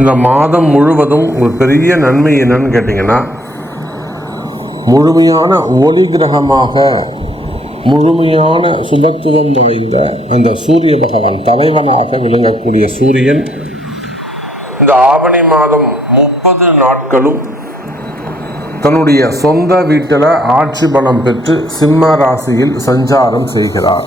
இந்த மாதம் முழுவதும் ஒரு பெரிய நன்மை என்னன்னு கேட்டிங்கன்னா முழுமையான ஒளி கிரகமாக முழுமையான சுபத்துவம் வாய்ந்த அந்த சூரிய பகவான் தலைவனாக விளங்கக்கூடிய சூரியன் இந்த ஆவணி மாதம் முப்பது நாட்களும் தன்னுடைய சொந்த வீட்டில் ஆட்சி பலம் பெற்று சிம்ம ராசியில் சஞ்சாரம் செய்கிறார்.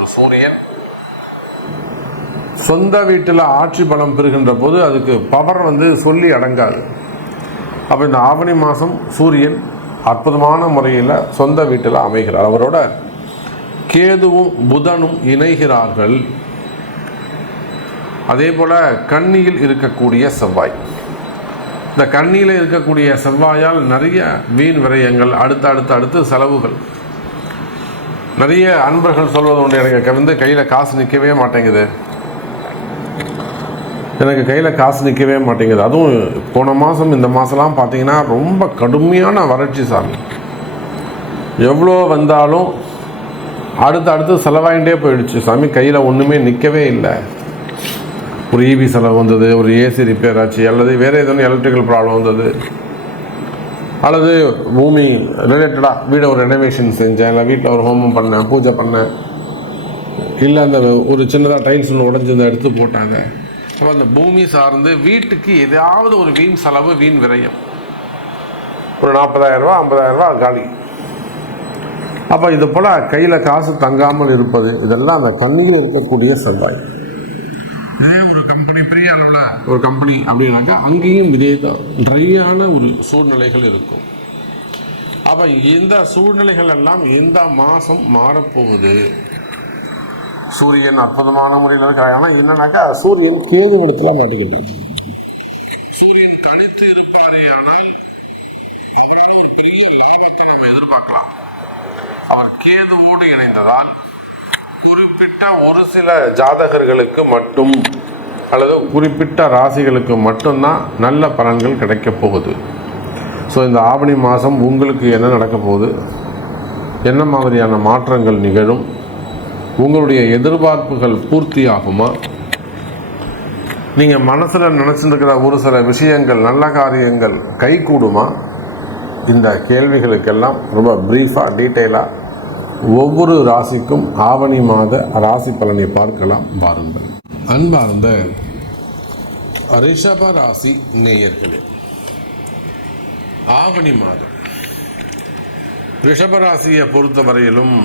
சூரியன் சொந்த வீட்டில் ஆட்சி பலம் பெறுகின்ற போது அதுக்கு பவர் வந்து சொல்லி அடங்காது. அப்போ இந்த ஆவணி மாதம் சூரியன் அற்புதமான முறையில் சொந்த வீட்டில் அமைகிறார். அவரோட கேதுவும் புதனும் இணைகிறார்கள். அதே போல் கண்ணியில் இருக்கக்கூடிய செவ்வாய். இந்த கண்ணியில் இருக்கக்கூடிய செவ்வாயால் நிறைய வீண் விரயங்கள் அடுத்து அடுத்து அடுத்து செலவுகள். நிறைய அன்பர்கள் சொல்வது உண்டு. எனக்கு வந்து கையில் காசு நிற்கவே மாட்டேங்குது. எனக்கு கையில் காசு நிற்கவே மாட்டேங்குது. அதுவும் போன மாதம் இந்த மாதம்லாம் பார்த்தீங்கன்னா ரொம்ப கடுமையான வறட்சி சாமி. எவ்வளோ வந்தாலும் அடுத்து அடுத்து செலவாகிட்டே போயிடுச்சு. சாமி கையில் ஒன்றுமே நிற்கவே இல்லை. ஒரு இபி செலவு வந்தது ஒரு ஏசி ரிப்பேர் ஆச்சு அல்லது வேறு எதுவும் எலக்ட்ரிக்கல் ப்ராப்ளம் வந்தது. அல்லது பூமி ரிலேட்டடாக வீடை ஒரு ரெனோவேஷன் செஞ்சேன் இல்லை வீட்டில் ஒரு ஹோமம் பண்ணேன் பூஜை பண்ணேன். இல்லை அந்த ஒரு சின்னதாக டைல்ஸ் ஒன்று உடஞ்சிருந்த எடுத்து போட்டாங்க அப்போ அந்த பூமி சார்ந்து வீட்டுக்கு ஏதாவது ஒரு வீண் செலவு வீண் விரயம். ஒரு நாற்பதாயிரரூபா ரூபா ஐம்பதாயிரம் ரூபா காலி. அப்போ இது போல் கையில் காசு தங்காமல் இருப்பது இதெல்லாம் அந்த கண்ணியில் இருக்கக்கூடிய செவ்வாய் பெரிய அளவில் ஒரு கம்பெனி அப்படின்னாக்கா அங்கேயும் இதே தான். ட்ரையான ஒரு சூழ்நிலைகள் இருக்கும். அப்போ இந்த சூழ்நிலைகள் எல்லாம் இந்த மாதம் மாறப்போகுது. சூரியன் அற்புதமான முறையில் இருக்காங்க ஆனால் என்னன்னாக்கா சூரியன் கேது இடத்துல மாட்டிக்கிட்டு சூரியன் தனித்து இருப்பாரே ஆனால் அவரால் ஒரு பெரிய லாபத்தை நம்ம எதிர்பார்க்கலாம். அவர் கேதுவோடு இணைந்ததால் குறிப்பிட்ட ஒரு சில ஜாதகர்களுக்கு மட்டும் அல்லது குறிப்பிட்ட ராசிகளுக்கு மட்டும்தான் நல்ல பலன்கள் கிடைக்கப் போகுது. ஸோ இந்த ஆவணி மாதம் உங்களுக்கு என்ன நடக்க போகுது? என்ன மாதிரியான மாற்றங்கள் நிகழும்? உங்களுடைய எதிர்பார்ப்புகள் பூர்த்தி ஆகுமா நீங்கள் மனசில் நினச்சிருக்கிற ஒரு சில விஷயங்கள் நல்ல காரியங்கள் கைகூடுமா? இந்த கேள்விகளுக்கெல்லாம் ரொம்ப ப்ரீஃபாக டீட்டெயிலாக ஒவ்வொரு ராசிக்கும் ஆவணி மாத ராசி பலனை பார்க்கலாம் பாருங்கள் அன்பார்ந்த ரிஷப ராசி நேயர்களே ஆவணி மாதம். ரிஷபராசியை பொறுத்த பொறுத்தவரையிலும்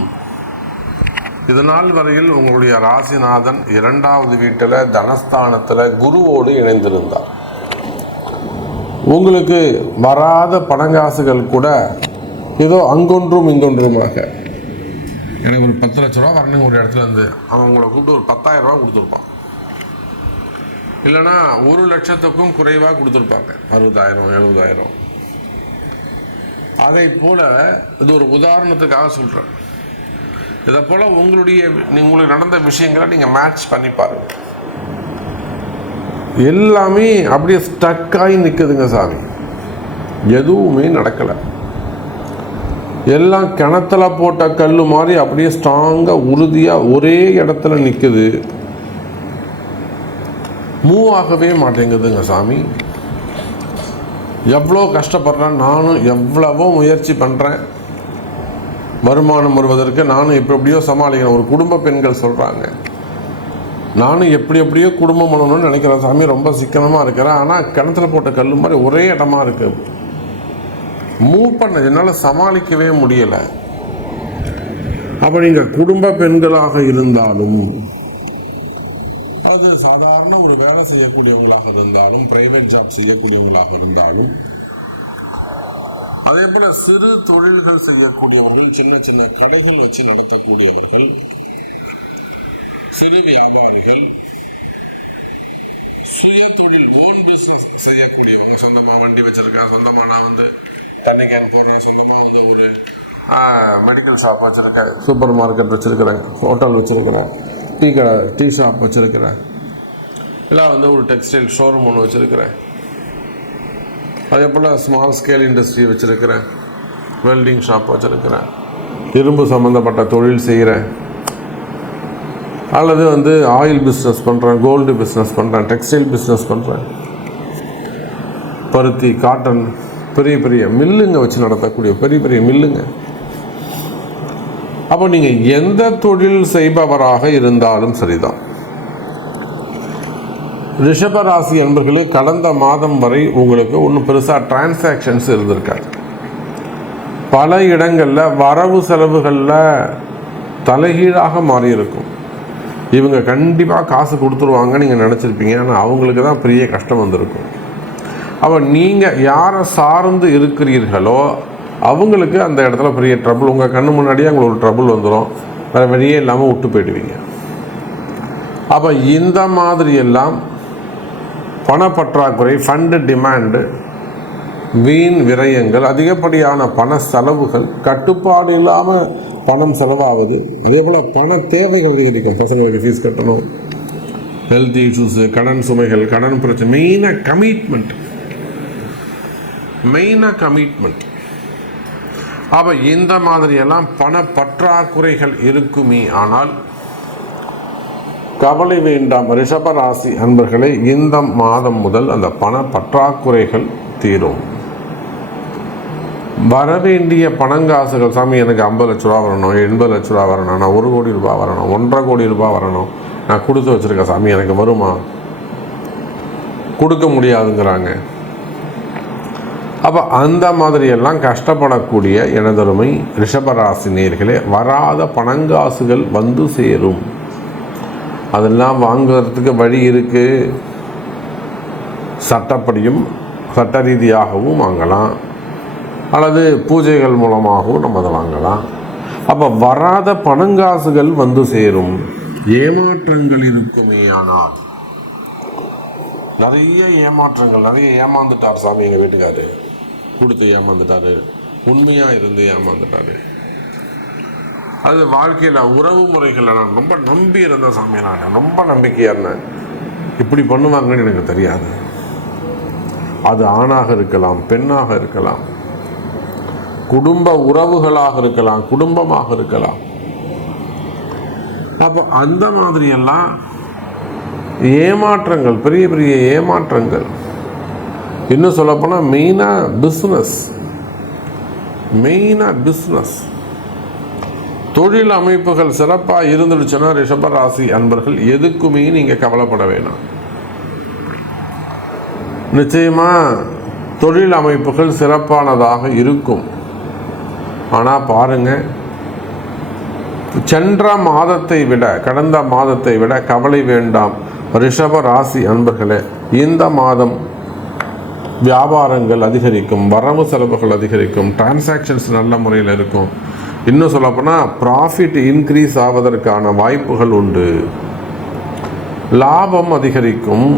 இது நாள் வரையில் உங்களுடைய ராசிநாதன் இரண்டாவது வீட்டில் தனஸ்தானத்தில் குருவோடு இணைந்திருந்தார். உங்களுக்கு வராத பணங்காசுகள் கூட ஏதோ அங்கொன்றும் இங்கொன்றுமாக. எனக்கு ஒரு பத்து லட்ச ரூபா வரணுங்க ஒரு இடத்துல இருந்து அவன் உங்களை கூப்பிட்டு ஒரு பத்தாயிரம் ரூபா கொடுத்துருப்பான். இல்லைன்னா ஒரு லட்சத்துக்கும் குறைவாக கொடுத்துருப்பாங்க. அறுபதாயிரம் எழுபதாயிரம். அதை போல இது ஒரு உதாரணத்துக்காக சொல்கிறேன் இதை போல உங்களுடைய உங்களுக்கு நடந்த விஷயங்களை நீங்கள் மேட்ச் பண்ணி பாருங்க. எல்லாமே அப்படியே ஸ்டக்காகி நிற்குதுங்க சாமி. எதுவுமே நடக்கலை. எல்லாம் கிணத்துல போட்ட கல் மாதிரி அப்படியே ஸ்ட்ராங்காக உறுதியாக ஒரே இடத்துல நிற்குது மூவ் ஆகவே மாட்டேங்குதுங்க சாமி. எவ்வளோ கஷ்டப்படுறேன் நானும் எவ்வளவோ முயற்சி பண்ணுறேன் வருமானம் வருவதற்கு நானும் எப்படி எப்படியோ சமாளிக்கிறேன் ஒரு குடும்ப பெண்கள் சொல்கிறாங்க நானும் எப்படி எப்படியோ குடும்பம் பண்ணணும்னு நினைக்கிறேன் சாமி. ரொம்ப சிக்கனமாக இருக்கிறேன். ஆனால் கிணத்துல போட்ட கல் மாதிரி ஒரே இடமா இருக்கு. மூவ் பண்ண என்னால் சமாளிக்கவே முடியலை. அப்போ நீங்கள் குடும்ப பெண்களாக இருந்தாலும் சாதாரண ஒரு வேலை செய்யக்கூடியவங்களாக இருந்தாலும் பிரைவேட் ஜாப் செய்யக்கூடியவங்களாக இருந்தாலும் அதே போல சிறு தொழில்கள் செய்யக்கூடியவர்கள் சின்ன சின்ன கடைகள் வச்சு நடத்தக்கூடியவர்கள் சிறு வியாபாரிகள் சுய தொழில் ஓன் பிசினஸ் செய்யக்கூடியவங்க. சொந்தமா வண்டி வச்சிருக்கேன் சொந்தமா நான் வந்து தண்ணி கேன் போடுறேன் சொந்தமா வந்து ஒரு மெடிக்கல் ஷாப் வச்சிருக்கேன் சூப்பர் மார்க்கெட் வச்சிருக்கிறேன் ஹோட்டல் வச்சிருக்கிறேன் டீ கடை டீ ஷாப் வச்சிருக்கிறேன். இல்லை வந்து ஒரு டெக்ஸ்டைல் ஷோரூம் ஒன்று வச்சுருக்கிறேன். அதே போல் ஸ்மால் ஸ்கேல் இண்டஸ்ட்ரி வச்சுருக்கிறேன். வெல்டிங் ஷாப் வச்சுருக்கிறேன். இரும்பு சம்மந்தப்பட்ட தொழில் செய்கிறேன் அல்லது வந்து ஆயில் பிஸ்னஸ் பண்ணுறேன் கோல்டு பிஸ்னஸ் பண்ணுறேன் டெக்ஸ்டைல் பிஸ்னஸ் பண்ணுறேன் பருத்தி காட்டன் பெரிய பெரிய மில்லுங்க வச்சு நடத்தக்கூடிய பெரிய பெரிய மில்லுங்க. அப்போ நீங்கள் எந்த தொழில் செய்பவராக இருந்தாலும் சரிதான். ரிஷபராசி ராசி கடந்த மாதம் வரை உங்களுக்கு ஒன்றும் பெருசாக டிரான்சாக்ஷன்ஸ் இருந்திருக்காது. பல இடங்களில் வரவு செலவுகளில் தலைகீழாக மாறியிருக்கும். இவங்க கண்டிப்பாக காசு கொடுத்துருவாங்க நீங்கள் நினச்சிருப்பீங்க. ஆனால் அவங்களுக்கு தான் பெரிய கஷ்டம் வந்திருக்கும். அப்போ நீங்கள் யாரை சார்ந்து இருக்கிறீர்களோ அவங்களுக்கு அந்த இடத்துல பெரிய ட்ரபுள் உங்கள் கண்ணு முன்னாடியே அவங்களுக்கு ஒரு ட்ரபுள் வந்துடும் வேறு வழியே இல்லாமல் விட்டு போயிடுவீங்க. அப்போ இந்த மாதிரியெல்லாம் பணப்பற்றாக்குறை ஃபண்டு டிமாண்டு வீண் விரயங்கள் அதிகப்படியான பண செலவுகள் கட்டுப்பாடு இல்லாமல் பணம் செலவாகுது அதே போல் பண தேவைகள் அதிகரிக்கும். பசங்களுக்கு ஃபீஸ் கட்டணும். ஹெல்த் இஷ்யூஸு கடன் சுமைகள் கடன் பிரச்சனை மெயினாக கமிட்மெண்ட் மெயினாக கமிட்மெண்ட் அப்போ இந்த மாதிரியெல்லாம் பண பற்றாக்குறைகள் இருக்குமே ஆனால் கவலை வேண்டாம் ரிஷபராசி அன்பர்களே இந்த மாதம் முதல் அந்த பண பற்றாக்குறைகள் தீரும். வரவேண்டிய பணங்காசுகள் சாமி எனக்கு ஐம்பது லட்ச ரூபா வரணும் எண்பது லட்ச ரூபா வரணும் நான் ஒரு கோடி ரூபாய் வரணும் ஒன்றரை கோடி ரூபாய் வரணும் நான் கொடுத்து வச்சிருக்கேன் சாமி எனக்கு வருமா? கொடுக்க முடியாதுங்கிறாங்க. அப்போ அந்த மாதிரியெல்லாம் கஷ்டப்படக்கூடிய எனதருமை ரிஷபராசி நேர்களே வராத பணங்காசுகள் வந்து சேரும். அதெல்லாம் வாங்குறதுக்கு வழி இருக்குது சட்டப்படியும் சட்ட ரீதியாகவும் வாங்கலாம். அல்லது பூஜைகள் மூலமாகவும் நம்ம அதை வாங்கலாம். அப்போ வராத பணங்காசுகள் வந்து சேரும். ஏமாற்றங்கள் இருக்குமே ஆனால். நிறைய ஏமாற்றங்கள் நிறைய ஏமாந்துட்டார் சாமி எங்கள் வீட்டுக்காரு. கொடுத்து ஏமாந்துட்டாரு. உண்மையாக இருந்து ஏமாந்துட்டாரு. அது வாழ்க்கையில் உறவு முறைகளில் நான் ரொம்ப நம்பி இருந்த சாமி நான் ரொம்ப நம்பிக்கையாக இருந்தேன். இப்படி பண்ணுவாங்கன்னு எனக்கு தெரியாது. அது ஆணாக இருக்கலாம் பெண்ணாக இருக்கலாம். குடும்ப உறவுகளாக இருக்கலாம் குடும்பமாக இருக்கலாம். அப்போ அந்த மாதிரியெல்லாம் ஏமாற்றங்கள் பெரிய பெரிய ஏமாற்றங்கள். இன்னும் சொல்லப்போனால் மெயினாக பிஸ்னஸ் மெயினாக பிஸ்னஸ் தொழில் அமைப்புகள் சிறப்பாக இருந்துடுச்சுன்னா ரிஷபராசி அன்பர்கள் எதுக்குமே நீங்கள் கவலைப்பட வேணாம். நிச்சயமாக தொழில் அமைப்புகள் சிறப்பானதாக இருக்கும். ஆனால் பாருங்க சென்ற மாதத்தை விட கடந்த மாதத்தை விட கவலை வேண்டாம் ரிஷப ராசி அன்பர்களே. இந்த மாதம் வியாபாரங்கள் அதிகரிக்கும் வரவு செலவுகள் அதிகரிக்கும் டிரான்சாக்ஷன்ஸ் நல்ல முறையில் இருக்கும். இன்னும் சொல்லப்போனால் ப்ராஃபிட் இன்க்ரீஸ் ஆவதற்கான வாய்ப்புகள் உண்டு. லாபம் அதிகரிக்கும்.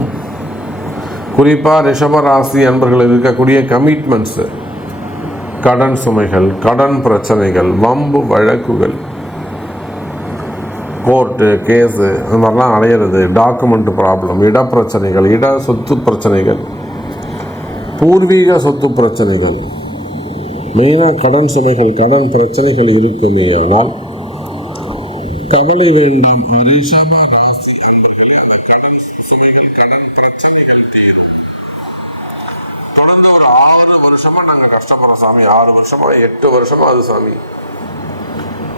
குறிப்பாக ரிஷபராசி அன்பர்கள் இருக்கக்கூடிய கமிட்மெண்ட்ஸு கடன் சுமைகள் கடன் பிரச்சனைகள் வம்பு வழக்குகள் கோர்ட்டு கேஸு இந்த மாதிரிலாம் அலையிறது டாக்குமெண்ட் ப்ராப்ளம் இட பிரச்சனைகள் இட சொத்து பிரச்சனைகள் பூர்வீக சொத்து பிரச்சனைகள். மெயினாக கடன் சுமைகள் கடன் பிரச்சனைகள் இருக்கும் ஆனால் கவலை வேண்டாம் ரிஷப ராசி தொடர்ந்து ஒரு ஆறு வருஷமா நாங்க கஷ்டப்படுறோம் சாமி. ஆறு வருஷமா எட்டு வருஷமா அது சாமி.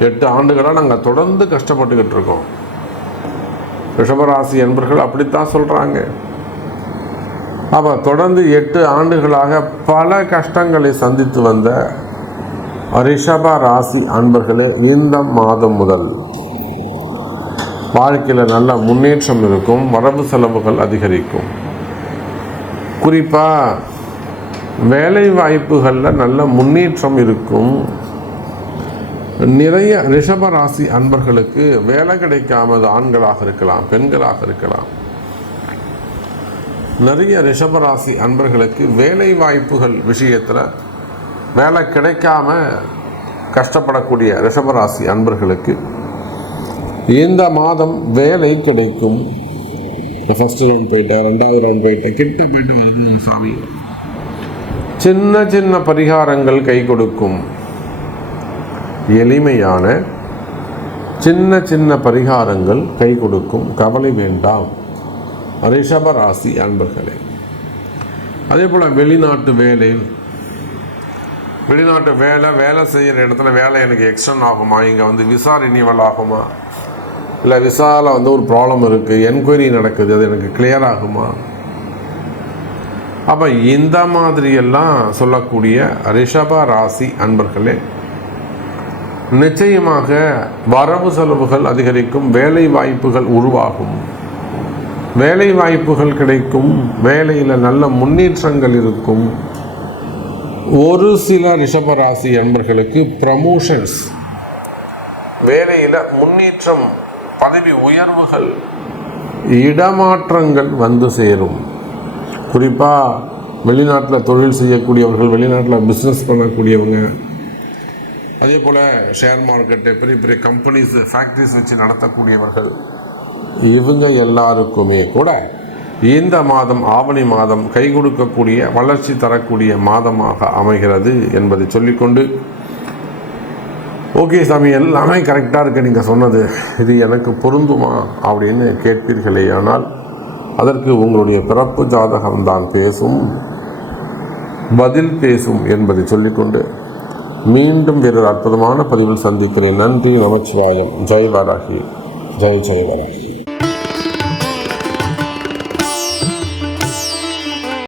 எட்டு ஆண்டுகளா நாங்க தொடர்ந்து கஷ்டப்பட்டுக்கிட்டு இருக்கோம். ரிஷபராசி என்பர்கள் அப்படித்தான் சொல்கிறாங்க அப்போ தொடர்ந்து எட்டு ஆண்டுகளாக பல கஷ்டங்களை சந்தித்து வந்த ரிஷப ராசி அன்பர்களே இந்த மாதம் முதல் வாழ்க்கையில் நல்ல முன்னேற்றம் இருக்கும் வரவு செலவுகள் அதிகரிக்கும். குறிப்பாக வேலை வாய்ப்புகளில் நல்ல முன்னேற்றம் இருக்கும். நிறைய ரிஷபராசி அன்பர்களுக்கு வேலை கிடைக்காமது ஆண்களாக இருக்கலாம் பெண்களாக இருக்கலாம். நிறைய ரிஷபராசி அன்பர்களுக்கு வேலை வாய்ப்புகள் விஷயத்தில் வேலை கிடைக்காம கஷ்டப்படக்கூடிய ரிஷபராசி அன்பர்களுக்கு இந்த மாதம் வேலை கிடைக்கும். ஃபஸ்ட்டு ரவுண்ட் போயிட்டேன் ரெண்டாவது ரவுண்ட் போயிட்டேன் கிட்ட போயிட்டு வருது சாமி? சின்ன சின்ன பரிகாரங்கள் கை கொடுக்கும். எளிமையான சின்ன சின்ன பரிகாரங்கள் கை கொடுக்கும். கவலை வேண்டாம். ரிஷப ராசி அன்பர்களே அதே போல் வெளிநாட்டு வேலை. வெளிநாட்டு வேலை வேலை செய்கிற இடத்துல வேலை எனக்கு எக்ஸ்டன் ஆகுமா? இங்கே வந்து விசா ரினியூவல் ஆகுமா? இல்லை விசாவில் வந்து ஒரு ப்ராப்ளம் இருக்குது என்கொயரி நடக்குது அது எனக்கு கிளியர் ஆகுமா? அப்போ இந்த மாதிரியெல்லாம் சொல்லக்கூடிய ரிஷப ராசி அன்பர்களே நிச்சயமாக வரவு செலவுகள் அதிகரிக்கும் வேலை வாய்ப்புகள் உருவாகும். வேலை வாய்ப்புகள் கிடைக்கும் வேலையில் நல்ல முன்னேற்றங்கள் இருக்கும். ஒரு சில ரிஷபராசி அன்பர்களுக்கு ப்ரமோஷன்ஸ் வேலையில் முன்னேற்றம் பதவி உயர்வுகள் இடமாற்றங்கள் வந்து சேரும். குறிப்பாக வெளிநாட்டில் தொழில் செய்யக்கூடியவர்கள் வெளிநாட்டில் பிஸ்னஸ் பண்ணக்கூடியவங்க அதே போல் ஷேர் மார்க்கெட்டு பெரிய பெரிய கம்பெனிஸ் ஃபேக்ட்ரிஸ் வச்சு நடத்தக்கூடியவர்கள் இவங்க எல்லாருக்குமே கூட இந்த மாதம் ஆவணி மாதம் கை கொடுக்கக்கூடிய வளர்ச்சி தரக்கூடிய மாதமாக அமைகிறது என்பதை சொல்லிக்கொண்டு ஓகே சாமி எல்லாமே கரெக்டாக இருக்குது நீங்கள் சொன்னது. இது எனக்கு பொருந்துமா அப்படின்னு கேட்பீர்களே ஆனால் அதற்கு உங்களுடைய பிறப்பு ஜாதகம் தான் பேசும் பதில் பேசும் என்பதை சொல்லிக்கொண்டு மீண்டும் வேறொரு அற்புதமான பதிவில் சந்திக்கிறேன். நன்றி நமச்சிவாயம். ஜெய் வராகி ஜெய் ஜெய் வராகி